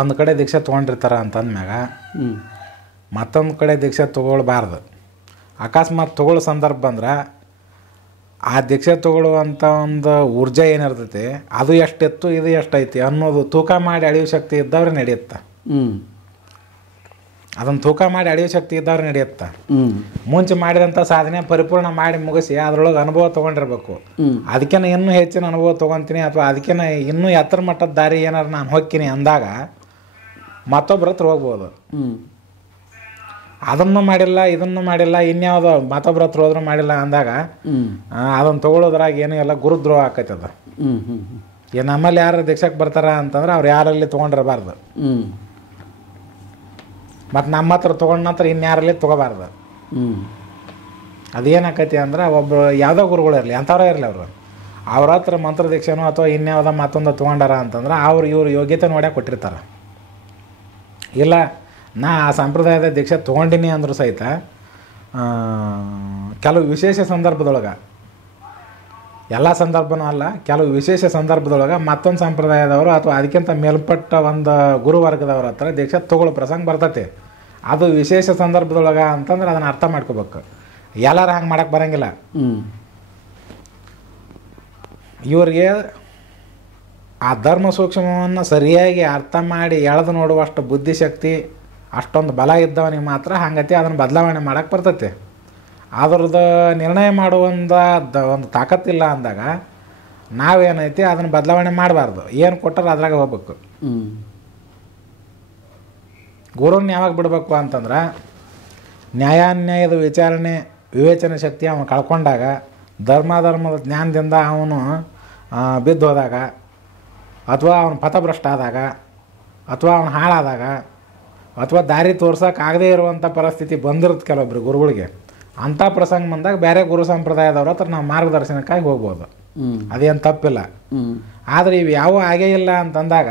ಒಂದು ಕಡೆ ದೀಕ್ಷೆ ತೊಗೊಂಡಿರ್ತಾರ ಅಂತಂದ್ಮ್ಯಾಗ ಮತ್ತೊಂದು ಕಡೆ ದೀಕ್ಷೆ ತೊಗೊಳ್ಬಾರ್ದು. ಅಕಸ್ಮಾತ್ ತೊಗೊಳ್ಳೋ ಸಂದರ್ಭ ಬಂದ್ರೆ ಆ ದೀಕ್ಷೆ ತೊಗೊಳ್ಳುವಂಥ ಒಂದು ಊರ್ಜೆ ಏನಿರ್ತೈತಿ ಅದು ಎಷ್ಟಿತ್ತು ಇದು ಎಷ್ಟೈತಿ ಅನ್ನೋದು ತೂಕ ಮಾಡಿ ಅಳಿಯೋ ಶಕ್ತಿ ಇದ್ದವ್ರೆ ನಡೆಯುತ್ತೆ. ಅದನ್ನು ತೂಕ ಮಾಡಿ ಅಳಿಯೋ ಶಕ್ತಿ ಇದ್ದವ್ರು ನಡೆಯುತ್ತೆ. ಮುಂಚೆ ಮಾಡಿದಂಥ ಸಾಧನೆ ಪರಿಪೂರ್ಣ ಮಾಡಿ ಮುಗಿಸಿ ಅದರೊಳಗೆ ಅನುಭವ ತೊಗೊಂಡಿರ್ಬೇಕು. ಅದಕ್ಕಿಂತ ಇನ್ನೂ ಹೆಚ್ಚಿನ ಅನುಭವ ತೊಗೊತೀನಿ ಅಥವಾ ಅದಕ್ಕಿಂತ ಇನ್ನೂ ಎತ್ತರ ಮಟ್ಟದ ದಾರಿ ಏನಾರು ನಾನು ಹೋಗ್ತೀನಿ ಅಂದಾಗ ಮತ್ತೊಬ್ಬರ ಹತ್ರ ಹೋಗ್ಬೋದು. ಅದನ್ನು ಮಾಡಿಲ್ಲ ಇದನ್ನು ಮಾಡಿಲ್ಲ ಇನ್ಯಾವುದೋ ಮತ್ತೊಬ್ಬರ ಹತ್ರ ಹೋದ್ರೂ ಮಾಡಿಲ್ಲ ಅಂದಾಗ ಅದನ್ನು ತೊಗೊಳೋದ್ರಾಗ ಏನೂ ಎಲ್ಲ ಗುರುದ್ರೋಹ ಆಕೈತದ. ನಮ್ಮಲ್ಲಿ ಯಾರು ದೀಕ್ಷಕ್ಕೆ ಬರ್ತಾರ ಅಂತಂದ್ರೆ ಅವ್ರು ಯಾರಲ್ಲಿ ತೊಗೊಂಡಿರಬಾರ್ದು, ಮತ್ತು ನಮ್ಮ ಹತ್ರ ತೊಗೊಂಡ ನಂತರ ಇನ್ಯಾರಲ್ಲಿ ತೊಗೋಬಾರ್ದು. ಅದೇನಾಕೈತಿ ಅಂದ್ರೆ ಒಬ್ಬರು ಯಾವುದೋ ಗುರುಗಳು ಇರಲಿ ಅಂಥವ್ರೇ ಇರಲಿ ಅವ್ರ ಹತ್ರ ಮಂತ್ರ ದೀಕ್ಷೆನೋ ಅಥವಾ ಇನ್ಯಾವುದೋ ಮತ್ತೊಂದು ತೊಗೊಂಡಾರ ಅಂತಂದ್ರೆ ಇವ್ರು ಯೋಗ್ಯತೆ ನೋಡ್ಯಾಕೆ ಕೊಟ್ಟಿರ್ತಾರೆ. ಇಲ್ಲ ನಾ ಆ ಸಂಪ್ರದಾಯದ ದೀಕ್ಷೆ ತೊಗೊಂಡಿನಿ ಅಂದರೂ ಸಹಿತ ಕೆಲವು ವಿಶೇಷ ಸಂದರ್ಭದೊಳಗೆ, ಎಲ್ಲ ಸಂದರ್ಭನೂ ಅಲ್ಲ, ಕೆಲವು ವಿಶೇಷ ಸಂದರ್ಭದೊಳಗೆ ಮತ್ತೊಂದು ಸಂಪ್ರದಾಯದವರು ಅಥವಾ ಅದಕ್ಕಿಂತ ಮೇಲ್ಪಟ್ಟ ಒಂದು ಗುರುವರ್ಗದವ್ರ ಹತ್ರ ದೀಕ್ಷೆ ತೊಗೊಳ್ಳೋ ಪ್ರಸಂಗ ಬರ್ತೈತಿ. ಅದು ವಿಶೇಷ ಸಂದರ್ಭದೊಳಗೆ ಅಂತಂದ್ರೆ ಅದನ್ನು ಅರ್ಥ ಮಾಡ್ಕೋಬೇಕು. ಎಲ್ಲರೂ ಹಂಗೆ ಮಾಡೋಕ್ಕೆ ಬರೋಂಗಿಲ್ಲ. ಇವ್ರಿಗೆ ಆ ಧರ್ಮ ಸೂಕ್ಷ್ಮವನ್ನು ಸರಿಯಾಗಿ ಅರ್ಥ ಮಾಡಿ ಎಳೆದು ನೋಡುವಷ್ಟು ಬುದ್ಧಿಶಕ್ತಿ ಅಷ್ಟೊಂದು ಬಲ ಇದ್ದವನಿಗೆ ಮಾತ್ರ ಹಂಗತಿ ಅದನ್ನು ಬದಲಾವಣೆ ಮಾಡೋಕ್ಕೆ ಬರ್ತೈತಿ. ಅದ್ರದ್ದು ನಿರ್ಣಯ ಒಂದು ತಾಕತ್ತಿಲ್ಲ ಅಂದಾಗ ನಾವೇನೈತಿ ಅದನ್ನು ಬದಲಾವಣೆ ಮಾಡಬಾರ್ದು. ಏನು ಕೊಟ್ಟರೆ ಅದ್ರಾಗ ಹೋಗ್ಬೇಕು. ಗುರುನ ಯಾವಾಗ ಬಿಡಬೇಕು ಅಂತಂದ್ರೆ ನ್ಯಾಯಾನ್ಯಾಯದ ವಿವೇಚನೆ ಶಕ್ತಿ ಅವನು ಕಳ್ಕೊಂಡಾಗ, ಧರ್ಮದ ಜ್ಞಾನದಿಂದ ಅವನು ಬಿದ್ದು ಹೋದಾಗ, ಅಥವಾ ಅವನು ಪಥಭ್ರಷ್ಟ ಆದಾಗ, ಅಥವಾ ಅವನು ಹಾಳಾದಾಗ, ಅಥವಾ ದಾರಿ ತೋರ್ಸೋಕ್ಕಾಗದೇ ಇರುವಂಥ ಪರಿಸ್ಥಿತಿ ಬಂದಿರುತ್ತೆ ಕೆಲವೊಬ್ರು ಗುರುಗಳಿಗೆ. ಅಂಥ ಪ್ರಸಂಗ ಬಂದಾಗ ಬೇರೆ ಗುರು ಸಂಪ್ರದಾಯದವ್ರ ಹತ್ರ ನಾವು ಮಾರ್ಗದರ್ಶನಕ್ಕಾಗಿ ಹೋಗ್ಬೋದು. ಅದೇನು ತಪ್ಪಿಲ್ಲ. ಆದರೆ ಇವು ಯಾವ ಆಗೇ ಇಲ್ಲ ಅಂತಂದಾಗ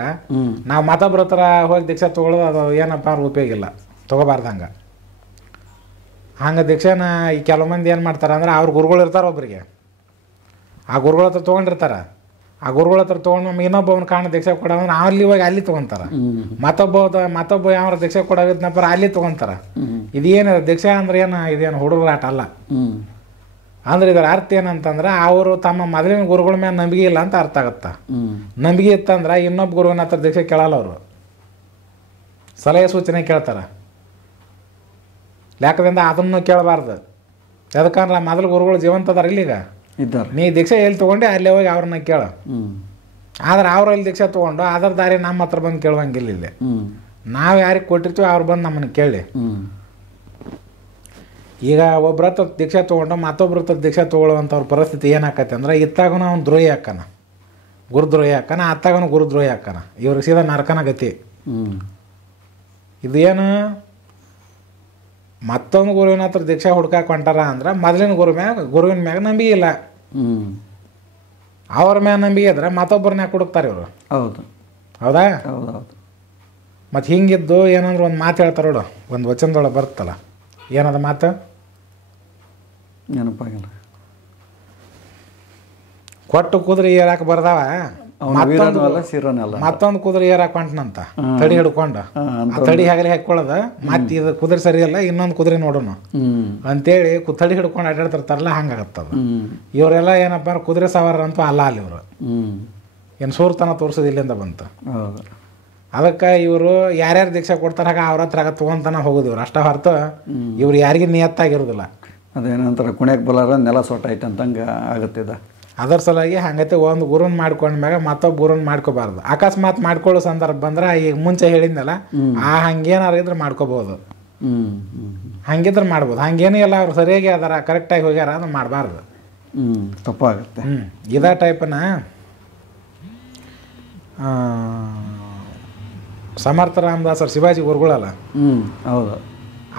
ನಾವು ಮತ್ತೊಬ್ಬರ ಹತ್ರ ಹೋಗಿ ದೀಕ್ಷೆ ತೊಗೊಳ್ಳೋದು ಅದು ಏನಪ್ಪ ಅವ್ರ ಉಪಯೋಗ ಇಲ್ಲ, ತೊಗೋಬಾರ್ದಂಗೆ. ಹಂಗೆ ದೀಕ್ಷೆನ ಈ ಕೆಲವು ಮಂದಿ ಏನು ಮಾಡ್ತಾರೆ ಅಂದ್ರೆ ಅವ್ರ ಗುರುಗಳು ಇರ್ತಾರೆ ಒಬ್ಬರಿಗೆ, ಆ ಗುರುಗಳ ಹತ್ರ ತೊಗೊಂಡಿರ್ತಾರೆ. ಆ ಗುರುಗಳ ಹತ್ರ ತೊಗೊಂಡು ಇನ್ನೊಬ್ಬವನ್ನ ಕಾಣೋ ದೀಕ್ಷೆ ಕೊಡೋದ್ರೆ ಅಲ್ಲಿ ಹೋಗಿ ಅಲ್ಲಿ ತೊಗೊತಾರೆ. ಮತ್ತೊಬ್ಬ ಯಾವ ದೀಕ್ಷೆ ಕೊಡೋದನ್ನಪ್ಪ ಅಲ್ಲಿ ತೊಗೊತಾರೆ. ಇದೇನು ದೀಕ್ಷೆ ಅಂದ್ರೆ ಏನು, ಇದೇನು ಹುಡುಗರ ಆಟ ಅಲ್ಲ. ಅಂದ್ರೆ ಇದರ ಅರ್ಥ ಏನಂತಂದ್ರೆ ಅವರು ತಮ್ಮ ಮೊದಲಿನ ಗುರುಗಳ ಮೇಲೆ ನಂಬಿಕೆ ಇಲ್ಲ ಅಂತ ಅರ್ಥ ಆಗುತ್ತಾ. ನಂಬಿಕೆ ಇತ್ತಂದ್ರೆ ಇನ್ನೊಬ್ಬ ಗುರುವಿನ ಹತ್ರ ದೀಕ್ಷೆ ಕೇಳಲ್ಲ. ಅವರು ಸಲಹೆ ಸೂಚನೆ ಕೇಳ್ತಾರೆ. ಯಾಕಂದ್ರೆ ಅದನ್ನು ಕೇಳಬಾರ್ದು. ಯಾಕಂದ್ರೆ ಮೊದಲು ಗುರುಗಳು ಜೀವಂತದಾರ ಇಲ್ಲಿಗ ಇದ್ದಾರೆ. ನೀ ದೀಕ್ಷೆ ಎಲ್ಲಿ ತೊಗೊಂಡೆ ಅಲ್ಲೇ ಹೋಗಿ ಅವ್ರನ್ನ ಕೇಳು. ಆದ್ರೆ ಅವ್ರಲ್ಲಿ ದೀಕ್ಷೆ ತೊಗೊಂಡು ಅದರ ದಾರಿ ನಮ್ಮ ಹತ್ರ ಬಂದು ಕೇಳುವಂಗಿಲ್ಲ. ಇಲ್ಲಿ ನಾವು ಯಾರಿಗೆ ಕೊಟ್ಟಿರ್ತೀವಿ ಅವ್ರು ಬಂದು ನಮ್ಮನ್ನು ಕೇಳಿ. ಈಗ ಒಬ್ಬರ ಹತ್ರ ದೀಕ್ಷೆ ತೊಗೊಂಡು ಮತ್ತೊಬ್ಬರ ಹತ್ರ ದೀಕ್ಷೆ ತೊಗೊಳ್ಳುವಂಥವ್ರ ಪರಿಸ್ಥಿತಿ ಏನಾಕೈತೆ ಅಂದ್ರೆ ಇತ್ತಾಗೂ ಅವ್ನು ದ್ರೋಹಿ ಹಾಕನ, ಗುರುದ್ರೋಹಿ ಹಾಕನ, ಅತ್ತಾಗೂ ಗುರುದ್ರೋಹಿ ಹಾಕನ. ಇವ್ರಿಗೆ ಸೀದಾ ನರಕನ ಗತಿ. ಇದೇನು ಮತ್ತೊಂದು ಗುರುವಿನ ಹತ್ರ ದೀಕ್ಷೆ ಹುಡ್ಕಾಕ್ ಹೊಂಟಾರ ಅಂದ್ರೆ ಮೊದಲಿನ ಗುರುವಿನ ಮ್ಯಾಗ ನಂಬಿಕೆ ಇಲ್ಲ. ಅವ್ರ ಮ್ಯಾಗ ನಂಬಿಕೆ ಇದ್ರೆ ಮತ್ತೊಬ್ಬರನ್ನ ಹುಡುಕ್ತಾರೆ ಇವರು. ಹೌದಾ? ಮತ್ತು ಹಿಂಗಿದ್ದು ಏನಂದ್ರೆ ಒಂದು ಮಾತು ಹೇಳ್ತಾರೆ ನೋಡು, ಒಂದು ವಚನದೊಳಗೆ ಬರುತ್ತಲ್ಲ, ಏನದ ಮಾತು ನೆನಪಾಗಿಲ್ಲ. ಕೊಟ್ಟು ಕುದುರೆ ಏರಾಕ ಬರ್ದಾವ, ಮತ್ತೊಂದು ಕುದುರೆ ಏರಾಕ ಹೊಂಟನಂತ ತಡಿ ಹಿಡ್ಕೊಂಡು ತಡಿ ಹಾಗಲಿ ಹಾಕೊಳ್ಳೋದು. ಮತ್ತೆ ಇದು ಕುದುರೆ ಸರಿಯಲ್ಲ, ಇನ್ನೊಂದು ಕುದುರೆ ನೋಡೋಣ ಅಂತೇಳಿ ತಡಿ ಹಿಡ್ಕೊಂಡು ಅಡ್ಡಾಡ್ತಿರ್ತಾರಲ್ಲ, ಹಂಗಾಗತ್ತದ. ಇವರೆಲ್ಲ ಏನಪ್ಪ ಕುದುರೆ ಸವಾರ ಅಂತೂ ಅಲ್ಲ. ಅಲ್ಲಿ ಇವರು ಏನು ಸೂರ್ತನ ತೋರಿಸೋದು ಇಲ್ಲಿಂದ ಬಂತು. ಅದಕ್ಕೆ ಇವರು ಯಾರ್ಯಾರು ದೀಕ್ಷೆ ಕೊಡ್ತಾರೆ ಹಾಗೆ ಅವ್ರ ಹತ್ರ ತೊಗೊಂತಾನ ಹೋಗೋದು ಇವ್ರು. ಅಷ್ಟ ಹೊರತು ಇವ್ರು ಯಾರಿಗೂ ನಿಯತ್ತಾಗಿರೋದಿಲ್ಲ. ಅದೇನಂತಾರೆ ಕುಣ್ಯಾಕ್ ಬಲಾರ ನೆಲ ಸೊಟ್ಟ ಐತೆ ಅಂತಂಗೆ ಆಗುತ್ತಿದ. ಅದರ ಸಲುವಾಗಿ ಹಂಗೈತೆ ಒಂದು ಗುರುನ್ ಮಾಡ್ಕೊಂಡ್ಮ್ಯಾಗ ಮತ್ತೊಬ್ಬ ಗುರುನ್ ಮಾಡ್ಕೋಬಾರ್ದು. ಅಕಸ್ಮಾತ್ ಮಾಡ್ಕೊಳ್ಳೋ ಸಂದರ್ಭ ಬಂದ್ರೆ ಈಗ ಮುಂಚೆ ಹೇಳಿದ್ನಲ್ಲ, ಹಂಗೇನಾರು ಇದ್ರೆ ಮಾಡ್ಕೋಬಹುದು. ಹಂಗಿದ್ರೆ ಮಾಡ್ಬೋದು. ಹಂಗೇನೂ ಇಲ್ಲ, ಅವ್ರು ಸರಿಯಾಗಿ ಅದಾರ ಕರೆಕ್ಟಾಗಿ ಹೋಗ್ಯಾರ, ಅದು ಮಾಡಬಾರ್ದು, ತಪ್ಪಾಗುತ್ತೆ. ಇದೇ ಟೈಪನ ಸಮರ್ಥ ರಾಮದಾಸರು ಶಿವಾಜಿ ಗುರುಗಳಲ್ಲ, ಹೌದು.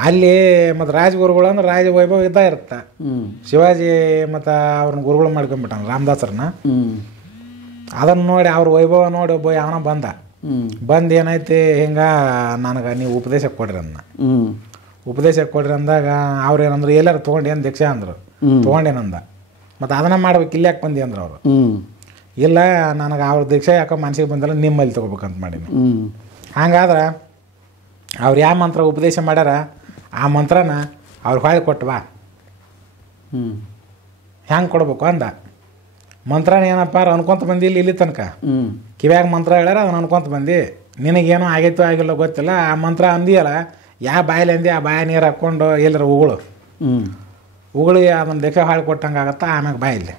ಅಲ್ಲಿ ಮತ್ತು ರಾಜಗುರುಗಳು ಅಂದ್ರೆ ರಾಜ ವೈಭವ ಇದ್ದ ಇರುತ್ತೆ. ಶಿವಾಜಿ ಮತ್ತು ಅವ್ರನ್ನ ಗುರುಗಳು ಮಾಡ್ಕೊಂಡ್ಬಿಟ್ಟಾನ ರಾಮದಾಸರನ್ನ. ಅದನ್ನು ನೋಡಿ ಅವ್ರ ವೈಭವ ನೋಡಿ ಒಬ್ಬ ಯಾವನ ಬಂದು ಏನೈತಿ ಹಿಂಗೆ ನನಗೆ ನೀವು ಉಪದೇಶಕ್ಕೆ ಕೊಡ್ರಿ ಅನ್ನ. ಉಪದೇಶಕ್ಕೆ ಕೊಡ್ರಿ ಅಂದಾಗ ಅವ್ರೇನಂದ್ರು ಎಲ್ಲಾರು ತೊಗೊಂಡು ಏನು ದೀಕ್ಷೆ ಅಂದರು. ತೊಗೊಂಡೇನಂದ. ಮತ್ತು ಅದನ್ನ ಮಾಡ್ಬೇಕು, ಇಲ್ಲಿ ಯಾಕೆ ಬಂದಿ ಅಂದ್ರೆ ಅವರು, ಇಲ್ಲ ನನಗೆ ಅವ್ರ ದೀಕ್ಷೆ ಯಾಕೋ ಮನ್ಸಿಗೆ ಬಂದಲ್ಲ ನಿಮ್ಮಲ್ಲಿ ತೊಗೋಬೇಕಂತ ಮಾಡೀನಿ. ಹಂಗಾದ್ರೆ ಅವ್ರು ಯಾವ ಮಂತ್ರ ಉಪದೇಶ ಮಾಡ್ಯಾರ ಆ ಮಂತ್ರನ ಅವ್ರು ಹೊಳ್ಳಿ ಕೊಟ್ಟು ಬಾ. ಹೆಂಗೆ ಕೊಡ್ಬೇಕು ಅಂದ. ಮಂತ್ರನ ಏನಪ್ಪ ಅನ್ಕೊಂತ ಬಂದಿ ಇಲ್ಲಿ ತನಕ ಕಿವ್ಯಾಗ ಮಂತ್ರ ಹೇಳ್ಯಾರ ಅದನ್ನ ಅನ್ಕೊಂತ ಬಂದು ನಿನಗೇನೋ ಆಗೈತೋ ಆಗಿಲ್ಲ ಗೊತ್ತಿಲ್ಲ. ಆ ಮಂತ್ರ ಅಂದಿಯಲ್ಲ ಯಾವ ಬಾಯಲ್ಲಿ ಅಂದಿ ಆ ಬಾಯ ನೀರು ಹಾಕ್ಕೊಂಡು ಎಲ್ಲರ ಉಗುಳಿ ಅದನ್ನು ದೀಕ್ಷೆ ಹಾಳು ಕೊಟ್ಟಂಗೆ ಆಗತ್ತಾ. ಆಮ್ಯಾಗ ಬಾಯಲ್ಲಿ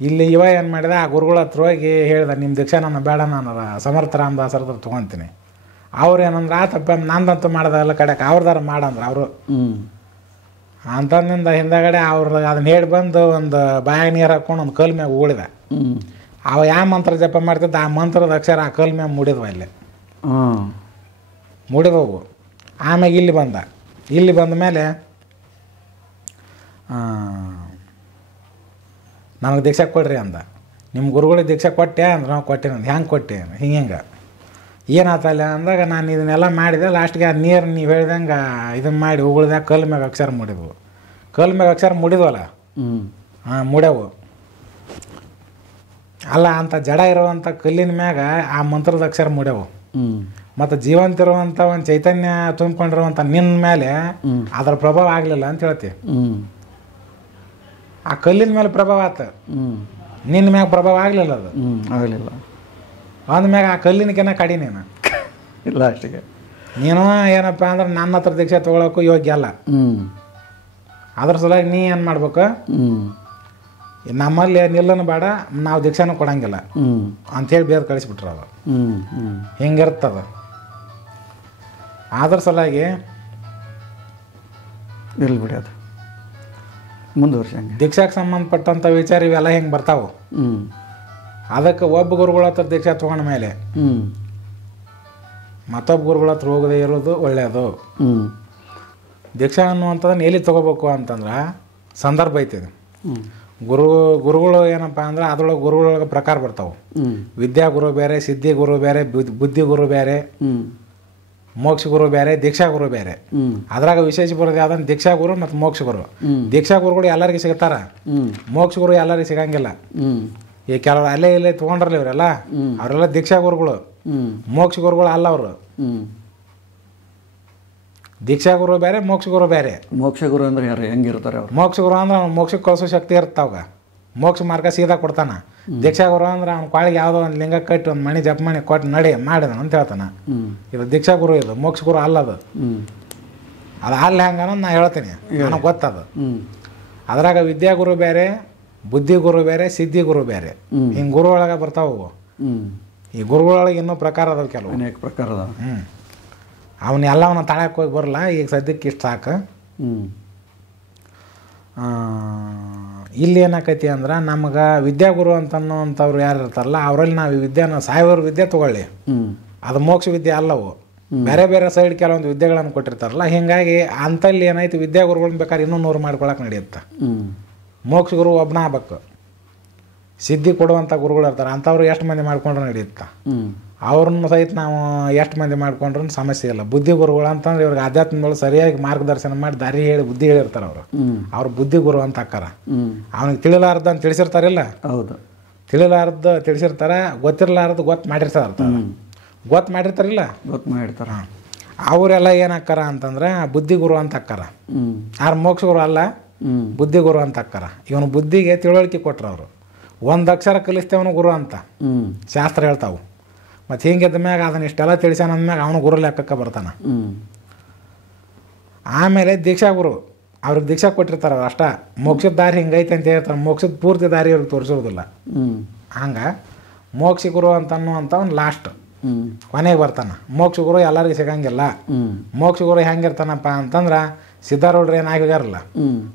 ಇಲ್ಲಿ ಇವ ಏನು ಮಾಡಿದ ಆ ಗುರುಗಳ ಹತ್ರ ಹೋಗಿ ಹೇಳ್ದೆ ನಿಮ್ಮ ದೀಕ್ಷೆ ನನ್ನ ಬೇಡ, ನಾನು ಸಮರ್ಥ ರಾಮದಾಸರ ಹತ್ರ ತೊಗೊತೀನಿ. ಅವ್ರು ಏನಂದ್ರೆ ಆತಪ್ಪ ನಂದಂತೂ ಮಾಡ್ದಲ್ಲ ಕಡೆಗೆ ಅವ್ರದಾರ ಮಾಡಂದ್ರೆ ಅವರು ಅಂತಂದಿಂದ ಹಿಂದಗಡೆ ಅವ್ರು ಅದನ್ನ ಹೇಳಿ ಬಂದು ಒಂದು ಬಾಯಾಗ ನೀರು ಹಾಕ್ಕೊಂಡು ಒಂದು ಕಲ್ ಮ್ಯಾಗ ಉಗುಳಿದ. ಅವ ಯಾವ ಮಂತ್ರ ಜಪ ಮಾಡ್ತಿದ್ದ ಆ ಮಂತ್ರದ ಅಕ್ಷರ ಆ ಕಲ್ ಮ್ಯಾಗ ಮುಡಿದ್ವ ಇಲ್ಲಿ ಮುಡಿದವು. ಆಮ್ಯಾಗ ಇಲ್ಲಿ ಬಂದ ಮೇಲೆ ನನಗೆ ದೀಕ್ಷೆ ಕೊಡ್ರಿ ಅಂದ. ನಿಮ್ಮ ಗುರುಗಳಿಗೆ ದೀಕ್ಷೆ ಕೊಟ್ಟೆ ಅಂದ್ರೆ ನಾವು ಕೊಟ್ಟೆ ಅಂದ. ಹೆಂಗೆ ಕೊಟ್ಟೆ ಹಿಂಗೆ ಏನಾತಲ್ಲ ಅಂದಾಗ ನಾನು ಇದನ್ನೆಲ್ಲ ಮಾಡಿದೆ. ಲಾಸ್ಟ್ಗೆ ಆ ನೀರು ನೀವು ಹೇಳ್ದಂಗೆ ಇದನ್ನು ಮಾಡಿ ಉಗುಳ್ದಾಗ ಕಲ್ ಮ್ಯಾಗ ಅಕ್ಷರ ಮುಡಿದ್ವು. ಕಲ್ ಮ್ಯಾಗ ಅಕ್ಷರ ಮುಡಿದ್ವಲ್ಲ ಮುಡ್ಯವು ಅಲ್ಲ ಅಂತ ಜಡ ಇರುವಂಥ ಕಲ್ಲಿನ ಮ್ಯಾಗ ಆ ಮಂತ್ರದ ಅಕ್ಷರ ಮುಡ್ಯವು. ಮತ್ತು ಜೀವಂತ ಇರುವಂಥ ಒಂದು ಚೈತನ್ಯ ತುಂಬಿಕೊಂಡಿರುವಂಥ ನಿನ್ನ ಮೇಲೆ ಅದರ ಪ್ರಭಾವ ಆಗಲಿಲ್ಲ ಅಂತ ಹೇಳ್ತಿ. ಆ ಕಲ್ಲಿನ ಮೇಲೆ ಪ್ರಭಾವ ಆತ, ನಿನ್ನ ಮ್ಯಾಗ ಪ್ರಭಾವ ಆಗಲಿಲ್ಲ. ಅದು ಆಗಲಿಲ್ಲ ಅಂದಮ್ಯಾಗ ಆ ಕಲ್ಲಿನಕಿನ್ನ ಕಡಿ ನೀನು ಇಲ್ಲ ಅಷ್ಟಿಗೆ ನೀನು ಏನಪ್ಪ ಅಂದ್ರೆ ನನ್ನ ಹತ್ರ ದೀಕ್ಷೆ ತೊಗೊಳಕ್ಕೂ ಯೋಗ್ಯ ಅಲ್ಲ. ಅದ್ರ ಸಲುವಾಗಿ ನೀ ಏನು ಮಾಡ್ಬೇಕು, ನಮ್ಮಲ್ಲಿ ನಿಲ್ಲನು ಬೇಡ, ನಾವು ದೀಕ್ಷೆನೂ ಕೊಡಂಗಿಲ್ಲ ಅಂಥೇಳಿ ಬೇರೆ ಕಳಿಸ್ಬಿಟ್ರ. ಅದು ಹಿಂಗಿರ್ತದ. ಅದ್ರ ಸಲುವಾಗಿ ಇರ್ಲಿ ಬಿಡಿ, ಅದು ಮುಂದುವರ್ಸಂಗೆ ದೀಕ್ಷಾಕ್ಕೆ ಸಂಬಂಧಪಟ್ಟಂಥ ವಿಚಾರ ಇವೆಲ್ಲ ಹಿಂಗೆ ಬರ್ತಾವೆ. ಅದಕ್ಕೆ ಒಬ್ಬ ಗುರುಗಳ ಹತ್ರ ದೀಕ್ಷೆ ತೊಗೊಂಡ ಮೇಲೆ ಮತ್ತೊಬ್ಬ ಗುರುಗಳ ಹತ್ರ ಹೋಗದೆ ಇರೋದು ಒಳ್ಳೆಯದು. ದೀಕ್ಷಾ ಅನ್ನುವಂಥದ್ದನ್ನು ಎಲ್ಲಿ ತೊಗೋಬೇಕು ಅಂತಂದ್ರೆ ಸಂದರ್ಭ ಐತಿದೆ. ಗುರುಗಳು ಏನಪ್ಪ ಅಂದ್ರೆ ಅದ್ರೊಳಗೆ ಗುರುಗಳೊಳಗೆ ಪ್ರಕಾರ ಬರ್ತಾವೆ. ವಿದ್ಯಾ ಗುರು ಬೇರೆ, ಸಿದ್ಧಿ ಗುರು ಬೇರೆ, ಬುದ್ಧಿ ಗುರು ಬೇರೆ, ಮೋಕ್ಷ ಗುರು ಬೇರೆ, ದೀಕ್ಷಾ ಗುರು ಬೇರೆ. ಅದ್ರಾಗ ವಿಶೇಷ ಬರೋದು ಯಾವ್ದಂದ್ರೆ ದೀಕ್ಷಾ ಗುರು ಮತ್ತು ಮೋಕ್ಷ ಗುರು. ದೀಕ್ಷಾ ಗುರುಗಳು ಎಲ್ಲರಿಗೂ ಸಿಗ್ತಾರ, ಮೋಕ್ಷ ಗುರು ಎಲ್ಲರಿಗೂ ಸಿಗಂಗಿಲ್ಲ. ಈ ಕೆಲವ್ರು ಅಲ್ಲೇ ಇಲ್ಲೇ ತೊಗೊಂಡ್ರಲ್ಲ ಇವರೆಲ್ಲ, ಅವರೆಲ್ಲ ದೀಕ್ಷಾ ಗುರುಗಳು. ಮೋಕ್ಷ ಗುರುಗಳು ಅಲ್ಲ ಅವರು. ದೀಕ್ಷಾ ಗುರು ಬೇರೆ, ಮೋಕ್ಷ ಗುರು ಬೇರೆ. ಮೋಕ್ಷ ಗುರು ಅಂದ್ರೆ ಯಾರು, ಹೆಂಗಿರ್ತಾರೆ ಅವ್ರು? ಮೋಕ್ಷ ಗುರು ಅಂದ್ರೆ ಅವ್ನು ಮೋಕ್ಷಕ್ಕೆ ಕಳಿಸೋ ಶಕ್ತಿ ಇರುತ್ತೆ ಅವಾಗ, ಮೋಕ್ಷ ಮಾರ್ಗ ಸೀದಾ ಕೊಡ್ತಾನ. ದೀಕ್ಷಾ ಗುರು ಅಂದ್ರೆ ಅವ್ನ ಕಾಳಿಗೆ ಯಾವುದೋ ಒಂದು ಲಿಂಗ ಕಟ್ಟಿ ಒಂದು ಮಣಿ ಜಪ ಮಣಿ ಕೊಟ್ಟು ನಡಿ ಮಾಡಿದ ಅಂತ ಹೇಳ್ತಾನ. ಇದು ದೀಕ್ಷಾ ಗುರು, ಇದು ಮೋಕ್ಷ ಗುರು ಅಲ್ಲದು. ಅದು ಅಲ್ಲಿ ಹೆಂಗ ಅನ್ನೋದು ನಾ ಹೇಳ್ತೀನಿ, ನನಗೆ ಗೊತ್ತದು. ಅದ್ರಾಗ ವಿದ್ಯಾ ಗುರು ಬೇರೆ, ಬುದ್ಧಿ ಗುರು ಬೇರೆ, ಸಿದ್ಧಿ ಗುರು ಬೇರೆ. ಹಿಂಗೆ ಗುರು ಒಳಗೆ ಬರ್ತಾವು. ಈ ಗುರುಗಳೊಳಗೆ ಇನ್ನೂ ಪ್ರಕಾರ ಅದಾವ, ಕೆಲವು ಅನೇಕ ಪ್ರಕಾರ ಅದಾವ. ಅವನ್ನೆಲ್ಲವನ್ನ ತಾಳಕ್ಕೆ ಹೋಗಿ ಬರಲ್ಲ. ಈಗ ಸದ್ಯಕ್ಕೆ ಇಷ್ಟು ಸಾಕು. ಇಲ್ಲಿ ಏನಾಕೈತಿ ಅಂದ್ರೆ ನಮ್ಗೆ ವಿದ್ಯಾಗುರು ಅಂತನ್ನೋವಂಥವ್ರು ಯಾರು ಇರ್ತಾರಲ್ಲ ಅವರಲ್ಲಿ ನಾವು ವಿದ್ಯಾನ ಸಾವಿರ ವಿದ್ಯೆ ತೊಗೊಳ್ಳಿ, ಅದು ಮೋಕ್ಷ ವಿದ್ಯೆ ಅಲ್ಲವು. ಬೇರೆ ಬೇರೆ ಸೈಡ್ ಕೆಲವೊಂದು ವಿದ್ಯೆಗಳನ್ನು ಕೊಟ್ಟಿರ್ತಾರಲ್ಲ. ಹೀಗಾಗಿ ಅಂಥಲ್ಲಿ ಏನಾಯ್ತು, ವಿದ್ಯಾಗುರುಗಳನ್ನ ಬೇಕಾದ್ರೆ ಇನ್ನೂ 100 ಮಾಡ್ಕೊಳಕ್ಕೆ ನಡೆಯುತ್ತೆ. ಮೋಕ್ಷ ಗುರು ಒಬ್ಬನ ಆಗ್ಬೇಕು. ಸಿದ್ಧಿ ಕೊಡುವಂಥ ಗುರುಗಳು ಇರ್ತಾರೆ, ಅಂಥವ್ರು ಎಷ್ಟು ಮಂದಿ ಮಾಡ್ಕೊಂಡ್ರೆ ನಡೆಯುತ್ತೆ. ಅವ್ರನ್ನ ಸಹಿತ ನಾವು ಎಷ್ಟು ಮಂದಿ ಮಾಡ್ಕೊಂಡ್ರೂ ಸಮಸ್ಯೆ ಇಲ್ಲ. ಬುದ್ಧಿ ಗುರುಗಳು ಅಂತಂದ್ರೆ ಇವ್ರಿಗೆ ಆಧ್ಯಾತ್ಮಗಳು ಸರಿಯಾಗಿ ಮಾರ್ಗದರ್ಶನ ಮಾಡಿ ದಾರಿ ಹೇಳಿ ಬುದ್ಧಿ ಹೇಳಿರ್ತಾರೆ. ಅವ್ರು ಬುದ್ಧಿ ಗುರು ಅಂತ ಹಾಕಾರ. ಅವನಿಗೆ ತಿಳಿಲಾರ್ದ ಅಂತ ತಿಳಿಸಿರ್ತಾರಿಲ್ಲ, ಹೌದು, ತಿಳಿಲಾರ್ದ ತಿಳಿಸಿರ್ತಾರೆ, ಗೊತ್ತಿರಲಾರ್ದು ಗೊತ್ತು ಮಾಡಿರ್ತಾರೆ. ಗೊತ್ತು ಮಾಡಿರ್ತಾರಿಲ್ಲ, ಗೊತ್ತು ಮಾಡಿರ್ತಾರೆ. ಅವರೆಲ್ಲ ಏನು ಹಾಕಾರ ಅಂತಂದ್ರೆ ಬುದ್ಧಿ ಗುರು ಅಂತ ಹಾಕಾರ. ಯಾರು ಮೋಕ್ಷ ಗುರು ಅಲ್ಲ, ಬುದ್ಧಿ ಗುರು ಅಂತ ಹಾಕಾರ. ಇವನು ಬುದ್ಧಿಗೆ ತಿಳುವಳಿಕೆ ಕೊಟ್ರು ಅವರು. ಒಂದು ಅಕ್ಷರ ಕಲಿಸ್ತೇವನು ಗುರು ಅಂತ ಶಾಸ್ತ್ರ ಹೇಳ್ತಾವು. ಮತ್ತು ಹಿಂಗಿದ್ದ ಮ್ಯಾಗ ಅದನ್ನ ಇಷ್ಟೆಲ್ಲ ತಿಳಿಸ್ಯಾನ ಅಂದ್ಮ್ಯಾಗ ಅವನು ಗುರು ಲೆಕ್ಕಕ್ಕೆ ಬರ್ತಾನೆ. ಆಮೇಲೆ ದೀಕ್ಷಾ ಗುರು, ಅವ್ರಿಗೆ ದೀಕ್ಷಾ ಕೊಟ್ಟಿರ್ತಾರೆ. ಅವ್ರು ಅಷ್ಟ ಮೋಕ್ಷದ ದಾರಿ ಹಿಂಗೈತೆ ಅಂತ ಹೇಳ್ತಾರೆ. ಮೋಕ್ಷದ ಪೂರ್ತಿ ದಾರಿ ಅವ್ರಿಗೆ ತೋರಿಸೋದಿಲ್ಲ. ಹಂಗೆ ಮೋಕ್ಷ ಗುರು ಅಂತನ್ನುವಂಥವ್ನು ಲಾಸ್ಟ್ ಕೊನೆಗೆ ಬರ್ತಾನೆ. ಮೋಕ್ಷ ಗುರು ಎಲ್ಲರಿಗೂ ಸಿಗಂಗಿಲ್ಲ. ಮೋಕ್ಷ ಗುರು ಹೆಂಗಿರ್ತಾನಪ್ಪ ಅಂತಂದ್ರೆ ಸಿದ್ಧಾರೂಢರು ಏನಾಗಿ ಹೋಗ್ಯಾರಲ್ಲ,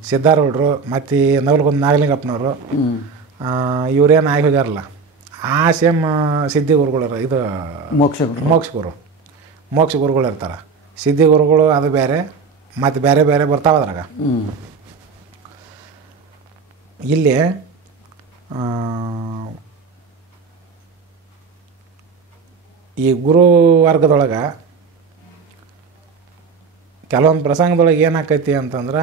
ಸಿದ್ಧಾರೂಢರು ಮತ್ತು ನವಲಗುಂದ ನಾಗಲಿಂಗಪ್ಪನವರು ಇವ್ರೇನು ಆಗಿ ಹೋಗ್ಯಾರಲ್ಲ, ಆ ಸೇಮ್ ಸಿದ್ಧಿ ಗುರುಗಳು. ಇದು ಮೋಕ್ಷ ಗುರುಗಳು ಇರ್ತಾರೆ. ಸಿದ್ಧಿ ಗುರುಗಳು ಅದು ಬೇರೆ, ಮತ್ತು ಬೇರೆ ಬೇರೆ ಬರ್ತಾವೆ ಅದ್ರಾಗ. ಇಲ್ಲಿ ಈ ಗುರು ವರ್ಗದೊಳಗೆ ಕೆಲವೊಂದು ಪ್ರಸಂಗದೊಳಗೆ ಏನಾಕೈತಿ ಅಂತಂದ್ರೆ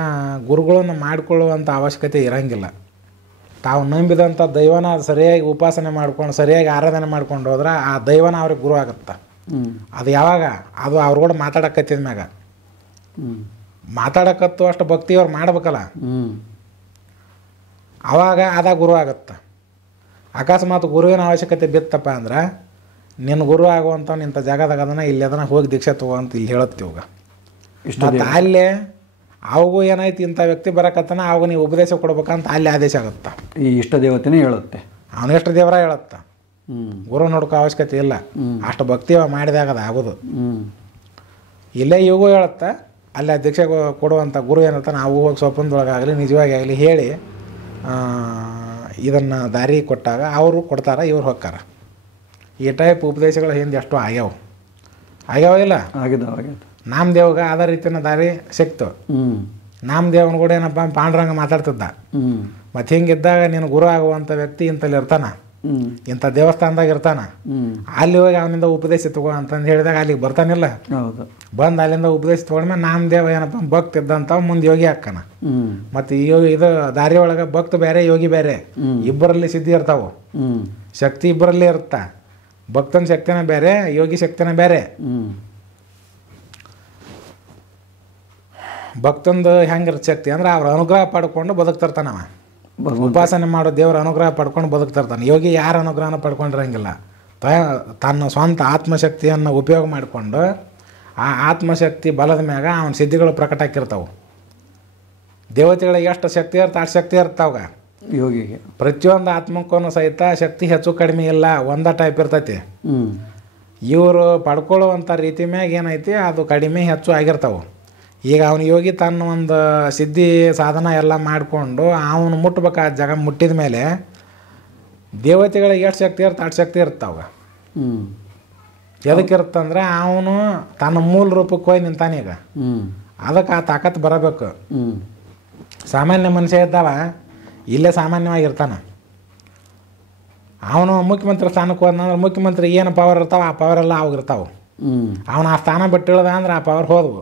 ಗುರುಗಳನ್ನು ಮಾಡಿಕೊಳ್ಳುವಂಥ ಅವಶ್ಯಕತೆ ಇರೋಂಗಿಲ್ಲ. ತಾವು ನಂಬಿದಂಥ ದೈವನ ಸರಿಯಾಗಿ ಉಪಾಸನೆ ಮಾಡ್ಕೊಂಡು ಸರಿಯಾಗಿ ಆರಾಧನೆ ಮಾಡ್ಕೊಂಡು ಹೋದ್ರೆ ಆ ದೈವನ ಅವ್ರಿಗೆ ಗುರು ಆಗುತ್ತೆ. ಅದು ಯಾವಾಗ ಅದು ಅವ್ರ ಕೂಡ ಮಾತಾಡಕತ್ತಿದ ಮ್ಯಾಗ ಮಾತಾಡಕತ್ತು ಅಷ್ಟು ಭಕ್ತಿ ಅವ್ರು ಮಾಡ್ಬೇಕಲ್ಲ, ಆವಾಗ ಅದ ಗುರು ಆಗತ್ತೆ. ಅಕಸ್ಮಾತ್ ಗುರುವಿನ ಅವಶ್ಯಕತೆ ಬಿತ್ತಪ್ಪ ಅಂದ್ರೆ ನಿನ್ನ ಗುರು ಆಗುವಂಥ ನಿಂತ ಜಾಗದಾಗ ಅದನ್ನ ಇಲ್ಲಿ ಅದನ್ನ ಹೋಗಿ ದೀಕ್ಷೆ ತಗೋ ಅಂತ ಇಲ್ಲಿ ಹೇಳುತ್ತೆ ಇವಾಗ. ಮತ್ತು ಅಲ್ಲೇ ಅವಾಗೂ ಏನಾಯ್ತು ಇಂಥ ವ್ಯಕ್ತಿ ಬರಕತ್ತಾನ ಅವಾಗ ನೀವು ಉಪದೇಶ ಕೊಡ್ಬೇಕಂತ ಅಲ್ಲಿ ಆದೇಶ ಆಗುತ್ತೆ. ಈ ಇಷ್ಟ ದೇವತೆನೇ ಹೇಳುತ್ತೆ, ಅವನು ಎಷ್ಟು ದೇವರ ಹೇಳುತ್ತ, ಗುರು ನೋಡ್ಕೋ ಅವಶ್ಯಕತೆ ಇಲ್ಲ. ಅಷ್ಟು ಭಕ್ತಿ ಮಾಡಿದಾಗ ಅದು ಆಗೋದು. ಇಲ್ಲೇ ಇವಾಗೂ ಹೇಳುತ್ತಾ ಅಲ್ಲಿ ಆ ದೀಕ್ಷೆ ಕೊಡುವಂಥ ಗುರು ಏನಂತ ನಾವು ಹೋಗಿ ಸ್ವಪ್ನದೊಳಗಾಗಲಿ ನಿಜವಾಗಿ ಆಗಲಿ ಹೇಳಿ ಇದನ್ನು ದಾರಿ ಕೊಟ್ಟಾಗ ಅವರು ಕೊಡ್ತಾರೆ, ಇವ್ರು ಹೊಕ್ಕಾರ. ಈ ಟೈಪ್ ಉಪದೇಶಗಳು ಹಿಂದೆ ಎಷ್ಟು ಆಗ್ಯಾವ ಇಲ್ಲ ಆಗಿದ್ದಾವೆ. ನಾಮದೇವ್ಗೆ ಅದೇ ರೀತಿಯ ದಾರಿ ಸಿಕ್ತು. ನಾಮದೇವನ ಕೂಡ ಏನಪ್ಪ ಪಾಂಡುರಂಗ ಮಾತಾಡ್ತಿದ್ದ. ಮತ್ತು ಹಿಂಗಿದ್ದಾಗ ನೀನು ಗುರು ಆಗುವಂಥ ವ್ಯಕ್ತಿ ಇಂಥಲ್ಲಿ ಇರ್ತಾನ, ಇಂಥ ದೇವಸ್ಥಾನದಾಗ ಇರ್ತಾನ, ಅಲ್ಲಿ ಹೋಗಿ ಅವನಿಂದ ಉಪದೇಶ ತಗೋ ಅಂತಂದು ಹೇಳಿದಾಗ ಅಲ್ಲಿಗೆ ಬರ್ತಾನಿಲ್ಲ. ಬಂದು ಅಲ್ಲಿಂದ ಉಪದೇಶ ತೊಗೊಂಡ್ಮೇಲೆ ನಾಮದೇವ ಏನಪ್ಪ ಭಕ್ತ ಇದ್ದಂಥ ಮುಂದೆ ಯೋಗಿ ಹಾಕ್ಕಾನ. ಮತ್ತು ಇದು ದಾರಿ ಒಳಗೆ ಭಕ್ತ ಬೇರೆ ಯೋಗಿ ಬೇರೆ, ಇಬ್ಬರಲ್ಲಿ ಸಿದ್ಧಿ ಇರ್ತಾವೆ. ಶಕ್ತಿ ಇಬ್ಬರಲ್ಲಿ ಇರುತ್ತಾ, ಭಕ್ತನ ಶಕ್ತಿನ ಬೇರೆ, ಯೋಗಿ ಶಕ್ತಿನ ಬೇರೆ. ಭಕ್ತಂದು ಹೆಂಗಿರುತ್ತೆ ಶಕ್ತಿ ಅಂದ್ರೆ ಅವ್ರ ಅನುಗ್ರಹ ಪಡ್ಕೊಂಡು ಬದುಕ್ತಿರ್ತಾನವ. ಉಪಾಸನೆ ಮಾಡೋ ದೇವ್ರ ಅನುಗ್ರಹ ಪಡ್ಕೊಂಡು ಬದುಕ್ತಿರ್ತಾನೆ. ಯೋಗಿ ಯಾರ ಅನುಗ್ರಹನ ಪಡ್ಕೊಂಡಿರಂಗಿಲ್ಲ, ತನ್ನ ಸ್ವಂತ ಆತ್ಮಶಕ್ತಿಯನ್ನು ಉಪಯೋಗ ಮಾಡಿಕೊಂಡು ಆ ಆತ್ಮಶಕ್ತಿ ಬಲದ ಮ್ಯಾಗ ಅವನ ಸಿದ್ಧಿಗಳು ಪ್ರಕಟ ಆಗಿರ್ತಾವೆ. ದೇವತೆಗಳಿಗೆ ಎಷ್ಟು ಶಕ್ತಿ ಇರುತ್ತೆ ಅಷ್ಟು ಶಕ್ತಿ ಇರ್ತಾವಾಗ. ಯೋಗಿಗೆ ಪ್ರತಿಯೊಂದು ಆತ್ಮಕ್ಕೂ ಸಹಿತ ಶಕ್ತಿ ಹೆಚ್ಚು ಕಡಿಮೆ ಇಲ್ಲ, ಒಂದ ಟೈಪ್ ಇರ್ತೈತಿ. ಇವರು ಪಡ್ಕೊಳ್ಳುವಂಥ ರೀತಿ ಮ್ಯಾಗ ಏನೈತಿ ಅದು ಕಡಿಮೆ ಹೆಚ್ಚು ಆಗಿರ್ತಾವೆ. ಈಗ ಅವನು ಯೋಗಿ ತನ್ನ ಒಂದು ಸಿದ್ಧಿ ಸಾಧನ ಎಲ್ಲ ಮಾಡಿಕೊಂಡು ಅವನು ಮುಟ್ಬೇಕು. ಆ ಜಾಗ ಮುಟ್ಟಿದ ಮೇಲೆ ದೇವತೆಗಳಿಗೆ ಎಷ್ಟು ಶಕ್ತಿ ಇರುತ್ತೆ ಅಷ್ಟು ಶಕ್ತಿ ಇರ್ತಾವ. ಎದಕ್ಕಿರುತ್ತಂದ್ರೆ ಅವನು ತನ್ನ ಮೂಲ ರೂಪಕ್ಕೆ ಹೋಗಿ ನಿಂತಾನೀಗ, ಅದಕ್ಕೆ ಆ ತಾಕತ್ತು ಬರಬೇಕು. ಸಾಮಾನ್ಯ ಮನುಷ್ಯ ಇದ್ದಾವ ಇಲ್ಲೇ ಸಾಮಾನ್ಯವಾಗಿರ್ತಾನೆ. ಅವನು ಮುಖ್ಯಮಂತ್ರಿ ಸ್ಥಾನಕ್ಕೆ ಹೋದಂದ್ರೆ ಮುಖ್ಯಮಂತ್ರಿ ಏನು ಪವರ್ ಇರ್ತಾವೆ ಆ ಪವರ್ ಎಲ್ಲ ಅವಾಗಿರ್ತಾವೆ. ಅವನು ಆ ಸ್ಥಾನ ಬಿಟ್ಟಿಳ್ದ ಅಂದ್ರೆ ಆ ಪವರ್ ಹೋದವು.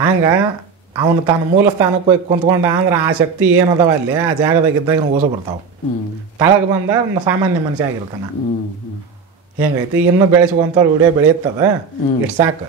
ಹಂಗೆ ಅವನು ತನ್ನ ಮೂಲ ಸ್ಥಾನಕ್ಕೆ ಹೋಗಿ ಕುಂತ್ಕೊಂಡ ಅಂದ್ರೆ ಆ ಶಕ್ತಿ ಏನದಾವ ಅಲ್ಲಿ ಆ ಜಾಗದಾಗಿದ್ದಾಗ ಓಸು ಬರ್ತಾವೆ. ತಳಗೆ ಬಂದ ಸಾಮಾನ್ಯ ಮನುಷ್ಯ ಆಗಿರ್ತಾನೆ. ಹಿಂಗೈತಿ. ಇನ್ನೂ ಬೆಳೆಸ್ಕೊಂತವ್ರು ವಿಡಿಯೋ ಬೆಳೆಯುತ್ತದ, ಇಷ್ಟು ಸಾಕು.